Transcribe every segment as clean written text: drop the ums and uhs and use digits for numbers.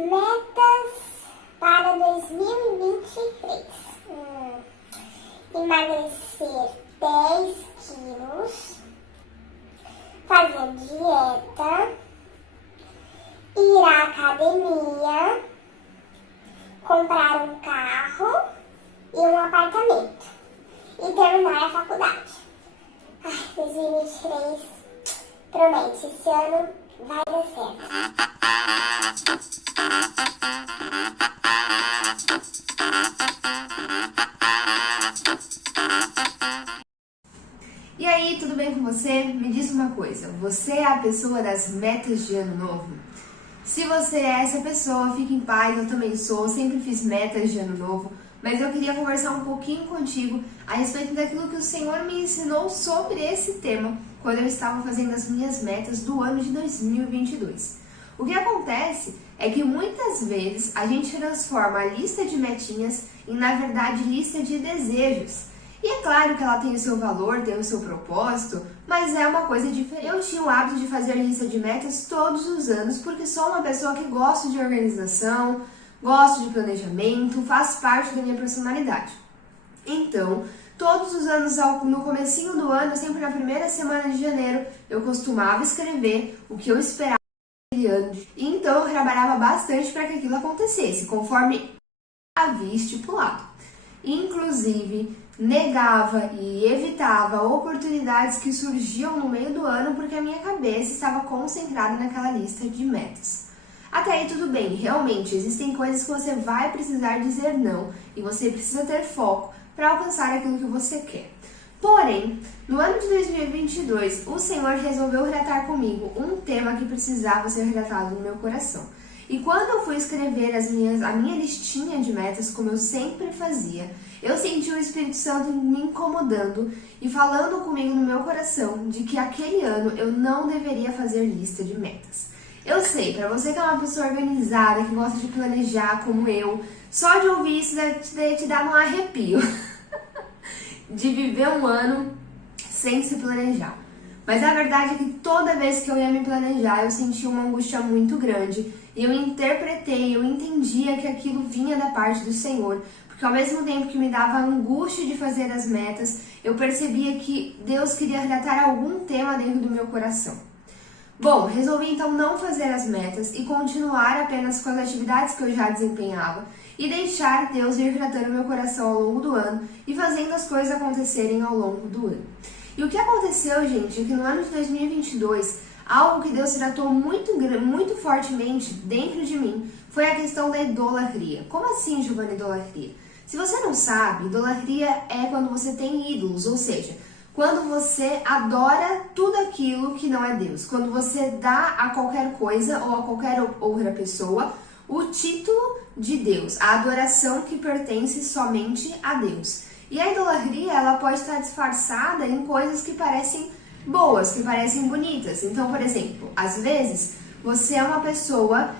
Metas para 2023. Emagrecer 10 quilos, fazer dieta, ir à academia, comprar um carro e um apartamento e terminar a faculdade. 2023 promete, esse ano vai dar certo. E aí, tudo bem com você? Me diz uma coisa, você é a pessoa das metas de ano novo? Se você é essa pessoa, fique em paz, eu também sou, sempre fiz metas de ano novo, mas eu queria conversar um pouquinho contigo a respeito daquilo que o Senhor me ensinou sobre esse tema quando eu estava fazendo as minhas metas do ano de 2022. O que acontece é que muitas vezes a gente transforma a lista de metinhas em, na verdade, lista de desejos. E é claro que ela tem o seu valor, tem o seu propósito, mas é uma coisa diferente. Eu tinha o hábito de fazer lista de metas todos os anos, porque sou uma pessoa que gosta de organização, gosto de planejamento, faz parte da minha personalidade. Então, todos os anos, no comecinho do ano, sempre na primeira semana de janeiro, eu costumava escrever o que eu esperava naquele ano. Então, eu trabalhava bastante para que aquilo acontecesse, conforme havia estipulado. Inclusive, negava e evitava oportunidades que surgiam no meio do ano porque a minha cabeça estava concentrada naquela lista de metas. Até aí tudo bem, realmente existem coisas que você vai precisar dizer não e você precisa ter foco para alcançar aquilo que você quer. Porém, no ano de 2022, o Senhor resolveu tratar comigo um tema que precisava ser tratado no meu coração. E quando eu fui escrever a minha listinha de metas, como eu sempre fazia, eu senti o Espírito Santo me incomodando e falando comigo no meu coração de que aquele ano eu não deveria fazer lista de metas. Eu sei, para você que é uma pessoa organizada, que gosta de planejar como eu, só de ouvir isso deve te dar um arrepio de viver um ano sem se planejar. Mas a verdade é que toda vez que eu ia me planejar, eu sentia uma angústia muito grande. E eu interpretei, eu entendia que aquilo vinha da parte do Senhor. Porque ao mesmo tempo que me dava angústia de fazer as metas, eu percebia que Deus queria tratar algum tema dentro do meu coração. Bom, resolvi então não fazer as metas e continuar apenas com as atividades que eu já desempenhava e deixar Deus ir tratando meu coração ao longo do ano e fazendo as coisas acontecerem ao longo do ano. E o que aconteceu, gente, é que no ano de 2022, algo que Deus tratou muito fortemente dentro de mim foi a questão da idolatria. Como assim, Giovana, idolatria? Se você não sabe, idolatria é quando você tem ídolos, ou seja, quando você adora tudo aquilo que não é Deus. Quando você dá a qualquer coisa ou a qualquer outra pessoa o título de Deus, a adoração que pertence somente a Deus. E a idolatria, ela pode estar disfarçada em coisas que parecem boas, que parecem bonitas. Então, por exemplo, às vezes você é uma pessoa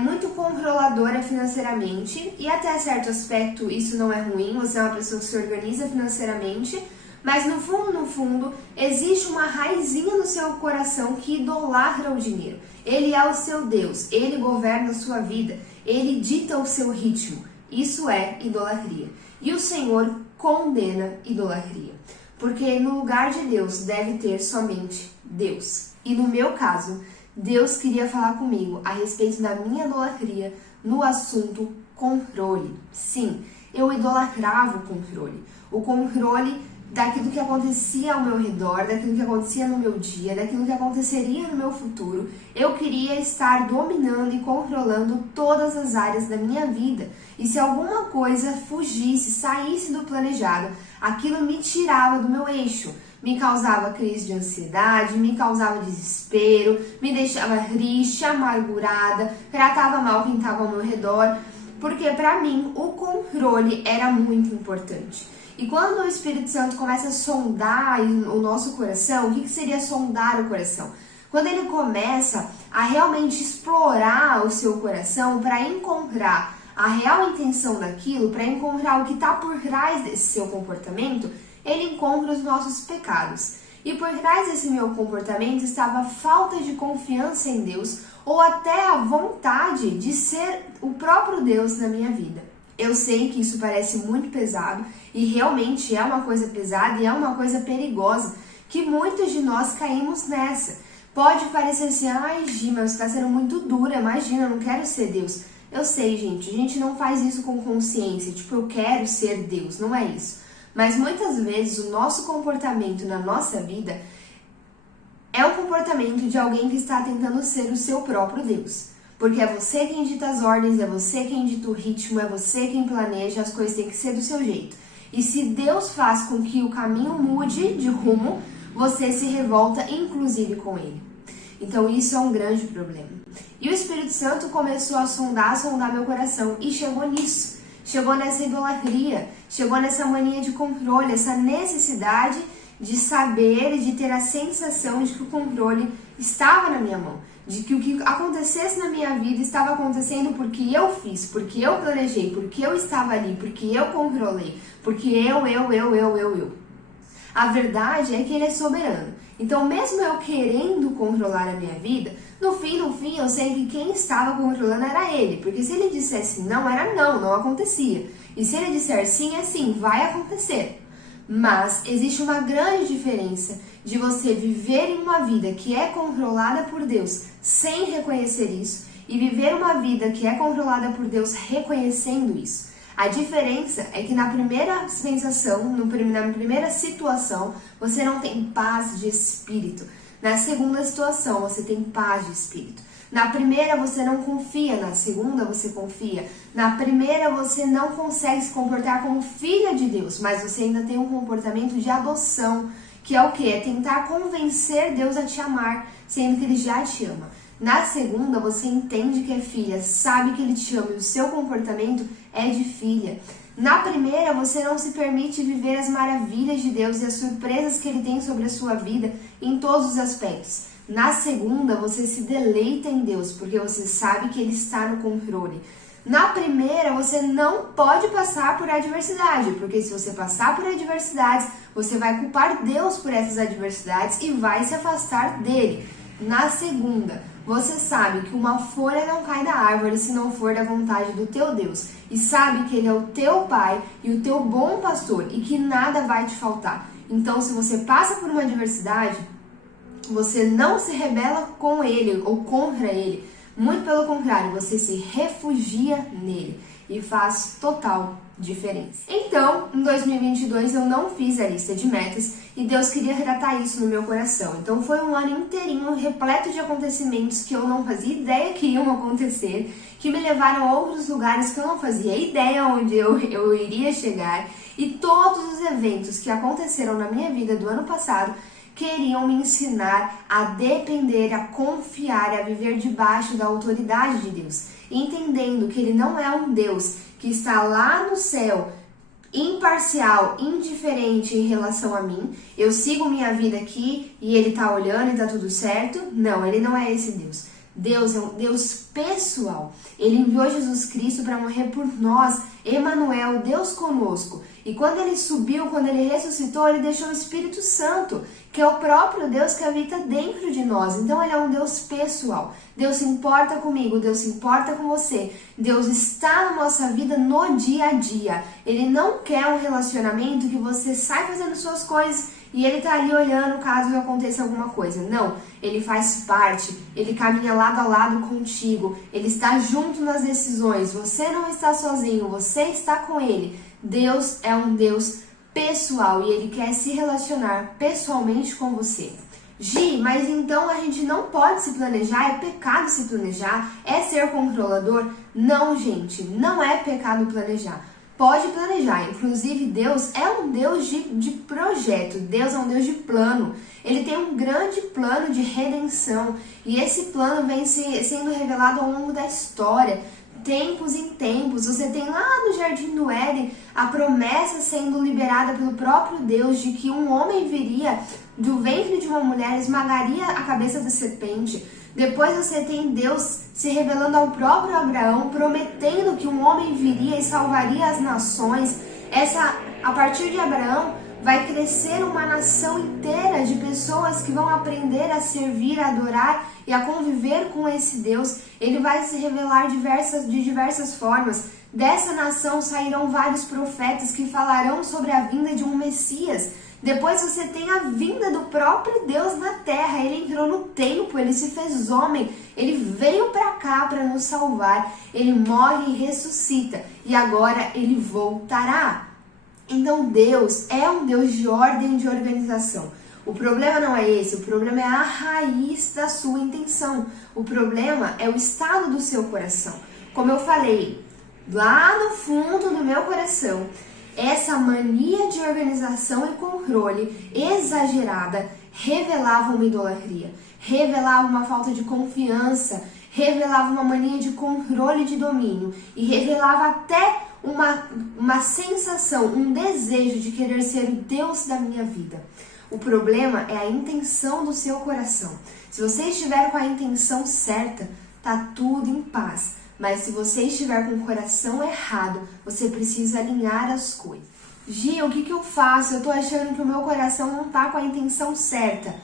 muito controladora financeiramente e até certo aspecto isso não é ruim, você é uma pessoa que se organiza financeiramente, mas no fundo, existe uma raizinha no seu coração que idolatra o dinheiro. Ele é o seu Deus, ele governa a sua vida, ele dita o seu ritmo. Isso é idolatria. E o Senhor condena idolatria. Porque no lugar de Deus deve ter somente Deus. E no meu caso, Deus queria falar comigo a respeito da minha idolatria no assunto controle. Sim, eu idolatrava o controle. O controle daquilo que acontecia ao meu redor, daquilo que acontecia no meu dia, daquilo que aconteceria no meu futuro. Eu queria estar dominando e controlando todas as áreas da minha vida. E se alguma coisa fugisse, saísse do planejado, aquilo me tirava do meu eixo. Me causava crise de ansiedade, me causava desespero, me deixava triste, amargurada, tratava mal quem estava ao meu redor. Porque para mim o controle era muito importante. E quando o Espírito Santo começa a sondar o nosso coração, o que seria sondar o coração? Quando ele começa a realmente explorar o seu coração para encontrar a real intenção daquilo, para encontrar o que está por trás desse seu comportamento, ele encontra os nossos pecados. E por trás desse meu comportamento estava a falta de confiança em Deus ou até a vontade de ser o próprio Deus na minha vida. Eu sei que isso parece muito pesado e realmente é uma coisa pesada e é uma coisa perigosa que muitos de nós caímos nessa. Pode parecer assim, ai Gi, mas você está sendo muito dura, imagina, eu não quero ser Deus. Eu sei, gente, a gente não faz isso com consciência, tipo, eu quero ser Deus, não é isso. Mas muitas vezes o nosso comportamento na nossa vida é o comportamento de alguém que está tentando ser o seu próprio Deus. Porque é você quem dita as ordens, é você quem dita o ritmo, é você quem planeja, as coisas têm que ser do seu jeito. E se Deus faz com que o caminho mude de rumo, você se revolta, inclusive com ele. Então isso é um grande problema. E o Espírito Santo começou a sondar meu coração e chegou nisso. Chegou nessa idolatria, chegou nessa mania de controle, essa necessidade de saber, de ter a sensação de que o controle estava na minha mão. De que o que acontecesse na minha vida estava acontecendo porque eu fiz, porque eu planejei, porque eu estava ali, porque eu controlei, porque eu. A verdade é que ele é soberano. Então, mesmo eu querendo controlar a minha vida, no fim, eu sei que quem estava controlando era ele. Porque se ele dissesse não, era não, não acontecia. E se ele disser sim, é sim, vai acontecer. Mas existe uma grande diferença de você viver em uma vida que é controlada por Deus sem reconhecer isso e viver uma vida que é controlada por Deus reconhecendo isso. A diferença é que na primeira sensação, na primeira situação, você não tem paz de espírito. Na segunda situação, você tem paz de espírito. Na primeira, você não confia. Na segunda, você confia. Na primeira, você não consegue se comportar como filha de Deus, mas você ainda tem um comportamento de adoção, que é o quê? É tentar convencer Deus a te amar, sendo que Ele já te ama. Na segunda, você entende que é filha, sabe que Ele te ama e o seu comportamento é de filha. Na primeira, você não se permite viver as maravilhas de Deus e as surpresas que Ele tem sobre a sua vida em todos os aspectos. Na segunda, você se deleita em Deus, porque você sabe que Ele está no controle. Na primeira, você não pode passar por adversidade, porque se você passar por adversidades, você vai culpar Deus por essas adversidades e vai se afastar dele. Na segunda, você sabe que uma folha não cai da árvore se não for da vontade do teu Deus. E sabe que Ele é o teu Pai e o teu bom pastor e que nada vai te faltar. Então, se você passa por uma adversidade, você não se rebela com Ele ou contra Ele. Muito pelo contrário, você se refugia nele e faz total diferença. Então, em 2022 eu não fiz a lista de metas e Deus queria tratar isso no meu coração. Então foi um ano inteirinho repleto de acontecimentos que eu não fazia ideia que iam acontecer, que me levaram a outros lugares que eu não fazia ideia onde eu iria chegar, e todos os eventos que aconteceram na minha vida do ano passado queriam me ensinar a depender, a confiar, a viver debaixo da autoridade de Deus, entendendo que Ele não é um Deus que está lá no céu, imparcial, indiferente em relação a mim. Eu sigo minha vida aqui e Ele está olhando e está tudo certo. Não, Ele não é esse Deus. Deus é um Deus pessoal. Ele enviou Jesus Cristo para morrer por nós, Emanuel, Deus conosco. E quando Ele subiu, quando Ele ressuscitou, Ele deixou o Espírito Santo, que é o próprio Deus que habita dentro de nós. Então Ele é um Deus pessoal. Deus se importa comigo, Deus se importa com você. Deus está na nossa vida no dia a dia. Ele não quer um relacionamento que você sai fazendo suas coisas e Ele está ali olhando caso aconteça alguma coisa. Não, Ele faz parte, Ele caminha lado a lado contigo, Ele está junto nas decisões, você não está sozinho, você está com Ele. Deus é um Deus pessoal e Ele quer se relacionar pessoalmente com você. Gi, mas então a gente não pode se planejar? É pecado se planejar? É ser controlador? Não, gente, não é pecado planejar. Pode planejar, inclusive Deus é um Deus de projeto, Deus é um Deus de plano. Ele tem um grande plano de redenção e esse plano vem sendo revelado ao longo da história. Tempos em tempos, você tem lá no Jardim do Éden a promessa sendo liberada pelo próprio Deus de que um homem viria do ventre de uma mulher, esmagaria a cabeça da serpente. Depois você tem Deus se revelando ao próprio Abraão, prometendo que um homem viria e salvaria as nações. A partir de Abraão, vai crescer uma nação inteira de pessoas que vão aprender a servir, a adorar e a conviver com esse Deus, ele vai se revelar de diversas formas. Dessa nação sairão vários profetas que falarão sobre a vinda de um Messias. Depois você tem a vinda do próprio Deus na terra. Ele entrou no tempo, ele se fez homem, ele veio para cá para nos salvar, ele morre e ressuscita, e agora ele voltará. Então Deus é um Deus de ordem e de organização. O problema não é esse, o problema é a raiz da sua intenção. O problema é o estado do seu coração. Como eu falei, lá no fundo do meu coração, essa mania de organização e controle exagerada revelava uma idolatria, revelava uma falta de confiança, revelava uma mania de controle e de domínio e revelava até uma sensação, um desejo de querer ser o Deus da minha vida. O problema é a intenção do seu coração. Se você estiver com a intenção certa, tá tudo em paz. Mas se você estiver com o coração errado, você precisa alinhar as coisas. Gi, o que eu faço? Eu tô achando que o meu coração não tá com a intenção certa.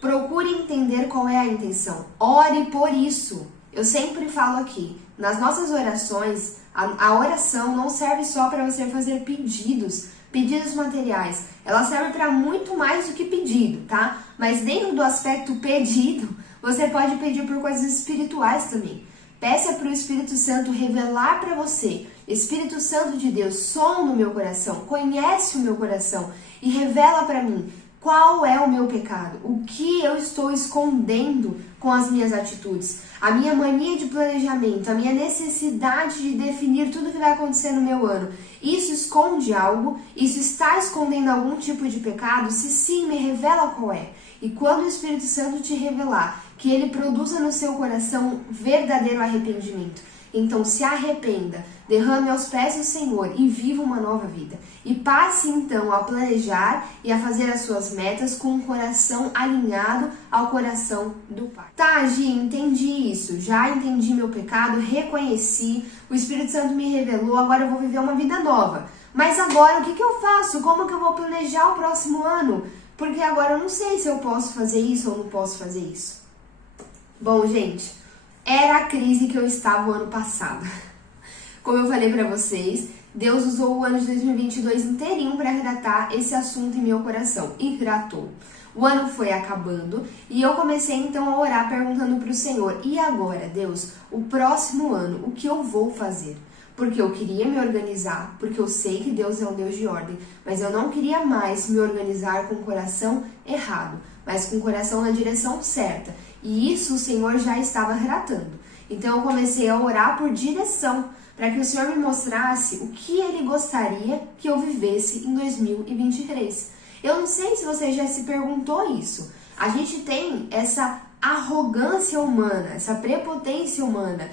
Procure entender qual é a intenção. Ore por isso. Eu sempre falo aqui, nas nossas orações, a oração não serve só para você fazer pedidos materiais. Ela serve para muito mais do que pedido, tá? Mas dentro do aspecto pedido, você pode pedir por coisas espirituais também. Peça para o Espírito Santo revelar para você. Espírito Santo de Deus, sonda o meu coração, conhece o meu coração e revela para mim qual é o meu pecado, o que eu estou escondendo com as minhas atitudes, a minha mania de planejamento, a minha necessidade de definir tudo que vai acontecer no meu ano. Isso esconde algo? Isso está escondendo algum tipo de pecado? Se sim, me revela qual é. E quando o Espírito Santo te revelar, que ele produza no seu coração verdadeiro arrependimento. Então se arrependa, derrame aos pés do Senhor e viva uma nova vida. E passe então a planejar e a fazer as suas metas com um coração alinhado ao coração do Pai. Tá, Gi, entendi isso, já entendi meu pecado, reconheci, o Espírito Santo me revelou, agora eu vou viver uma vida nova. Mas agora o que eu faço? Como que eu vou planejar o próximo ano? Porque agora eu não sei se eu posso fazer isso ou não posso fazer isso. Bom, gente, era a crise que eu estava o ano passado. Como eu falei pra vocês, Deus usou o ano de 2022 inteirinho para tratar esse assunto em meu coração. E tratou. O ano foi acabando e eu comecei então a orar perguntando pro Senhor: e agora, Deus, o próximo ano, o que eu vou fazer? Porque eu queria me organizar, porque eu sei que Deus é um Deus de ordem, mas eu não queria mais me organizar com o coração errado, mas com o coração na direção certa. E isso o Senhor já estava tratando. Então eu comecei a orar por direção, para que o Senhor me mostrasse o que Ele gostaria que eu vivesse em 2023. Eu não sei se você já se perguntou isso. A gente tem essa arrogância humana, essa prepotência humana.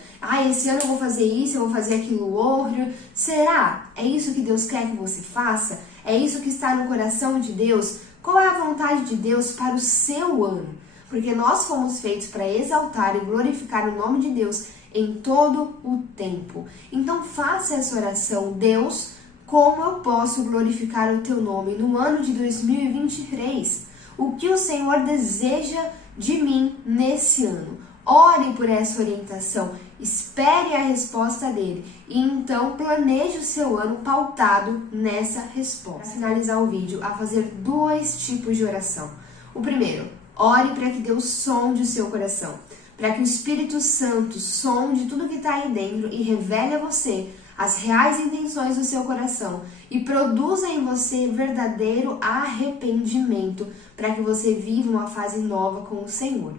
Esse ano eu vou fazer isso, eu vou fazer aquilo outro. Será? É isso que Deus quer que você faça? É isso que está no coração de Deus? Qual é a vontade de Deus para o seu ano? Porque nós fomos feitos para exaltar e glorificar o nome de Deus em todo o tempo. Então faça essa oração: Deus, como eu posso glorificar o teu nome no ano de 2023? O que o Senhor deseja de mim nesse ano? Ore por essa orientação, espere a resposta dele e então planeje o seu ano pautado nessa resposta. Para finalizar o vídeo, a fazer 2 tipos de oração. O primeiro, ore para que Deus sonde o seu coração, para que o Espírito Santo sonde tudo que está aí dentro e revele a você as reais intenções do seu coração e produza em você verdadeiro arrependimento para que você viva uma fase nova com o Senhor.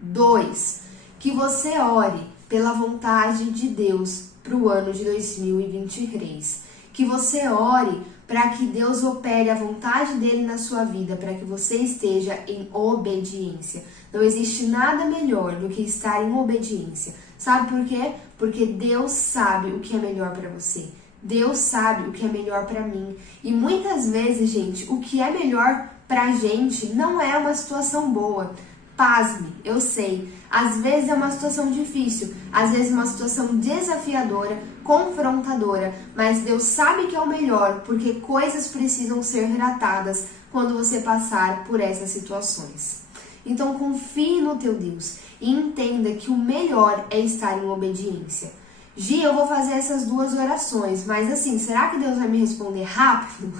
2, que você ore pela vontade de Deus para o ano de 2023. Que você ore para que Deus opere a vontade dele na sua vida, para que você esteja em obediência. Não existe nada melhor do que estar em obediência. Sabe por quê? Porque Deus sabe o que é melhor para você. Deus sabe o que é melhor para mim. E muitas vezes, gente, o que é melhor pra gente não é uma situação boa. Pasme, eu sei. Às vezes é uma situação difícil, às vezes é uma situação desafiadora, confrontadora, mas Deus sabe que é o melhor, porque coisas precisam ser tratadas quando você passar por essas situações. Então confie no teu Deus e entenda que o melhor é estar em obediência. Gi, eu vou fazer essas 2 orações, mas assim, será que Deus vai me responder rápido?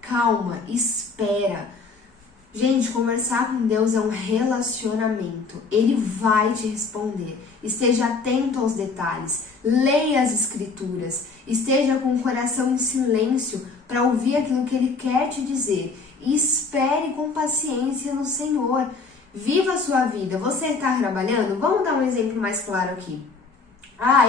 Calma, espera. Gente, conversar com Deus é um relacionamento. Ele vai te responder. Esteja atento aos detalhes. Leia as escrituras. Esteja com o coração em silêncio para ouvir aquilo que Ele quer te dizer. E espere com paciência no Senhor. Viva a sua vida. Você está trabalhando? Vamos dar um exemplo mais claro aqui.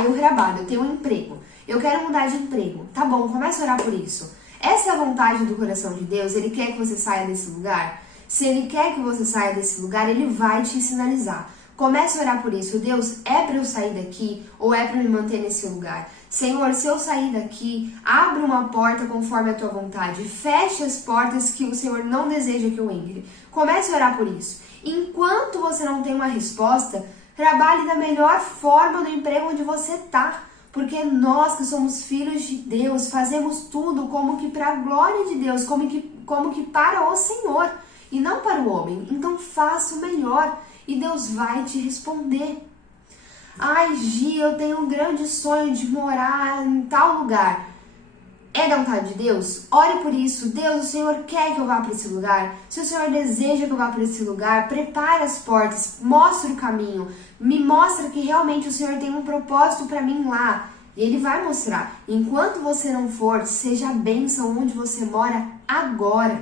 Eu trabalho, eu tenho um emprego. Eu quero mudar de emprego. Tá bom, comece a orar por isso. Essa é a vontade do coração de Deus. Ele quer que você saia desse lugar. Se Ele quer que você saia desse lugar, Ele vai te sinalizar. Comece a orar por isso. Deus, é para eu sair daqui ou é para me manter nesse lugar? Senhor, se eu sair daqui, abre uma porta conforme a tua vontade. Feche as portas que o Senhor não deseja que eu entre. Comece a orar por isso. Enquanto você não tem uma resposta, trabalhe da melhor forma no emprego onde você está. Porque nós que somos filhos de Deus, fazemos tudo como que para a glória de Deus, como que para o Senhor e não para o homem. Então faça o melhor e Deus vai te responder. Ai, Gi, eu tenho um grande sonho de morar em tal lugar. É da vontade de Deus? Ore por isso. Deus, o Senhor quer que eu vá para esse lugar? Se o Senhor deseja que eu vá para esse lugar, prepare as portas, mostre o caminho, me mostra que realmente o Senhor tem um propósito para mim lá. E Ele vai mostrar. Enquanto você não for, seja a bênção onde você mora agora.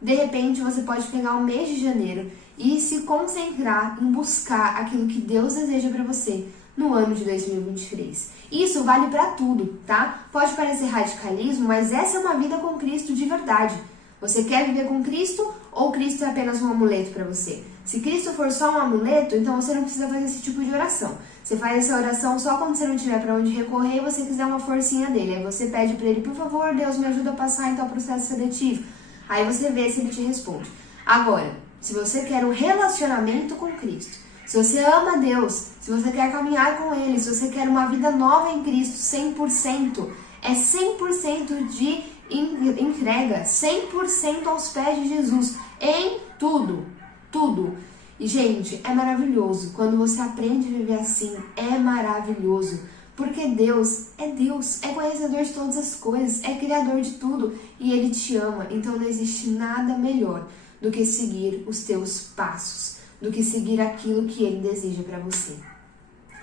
De repente, você pode pegar o mês de janeiro e se concentrar em buscar aquilo que Deus deseja para você no ano de 2023. Isso vale para tudo, tá? Pode parecer radicalismo, mas essa é uma vida com Cristo de verdade. Você quer viver com Cristo ou Cristo é apenas um amuleto para você? Se Cristo for só um amuleto, então você não precisa fazer esse tipo de oração. Você faz essa oração só quando você não tiver para onde recorrer e você quiser uma forcinha dele. Aí você pede para Ele, por favor, Deus, me ajuda a passar em tal processo seletivo. Aí você vê se Ele te responde. Agora, se você quer um relacionamento com Cristo, se você ama Deus, se você quer caminhar com Ele, se você quer uma vida nova em Cristo, 100%, é 100% de entrega, 100% aos pés de Jesus, em tudo, tudo. E, gente, é maravilhoso. Quando você aprende a viver assim, é maravilhoso. Porque Deus, é conhecedor de todas as coisas, é criador de tudo e Ele te ama. Então não existe nada melhor do que seguir os teus passos, do que seguir aquilo que Ele deseja para você.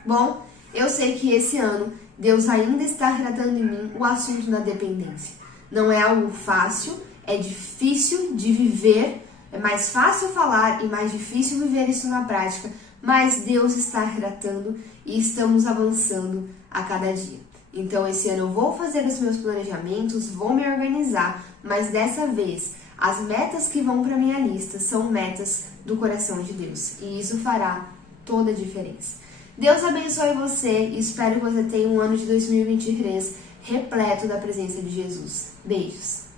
Bom, eu sei que esse ano Deus ainda está tratando em mim o assunto da dependência. Não é algo fácil, é difícil de viver, é mais fácil falar e mais difícil viver isso na prática, mas Deus está tratando e estamos avançando a cada dia. Então esse ano eu vou fazer os meus planejamentos, vou me organizar, mas dessa vez as metas que vão para minha lista são metas do coração de Deus e isso fará toda a diferença. Deus abençoe você e espero que você tenha um ano de 2023 repleto da presença de Jesus. Beijos!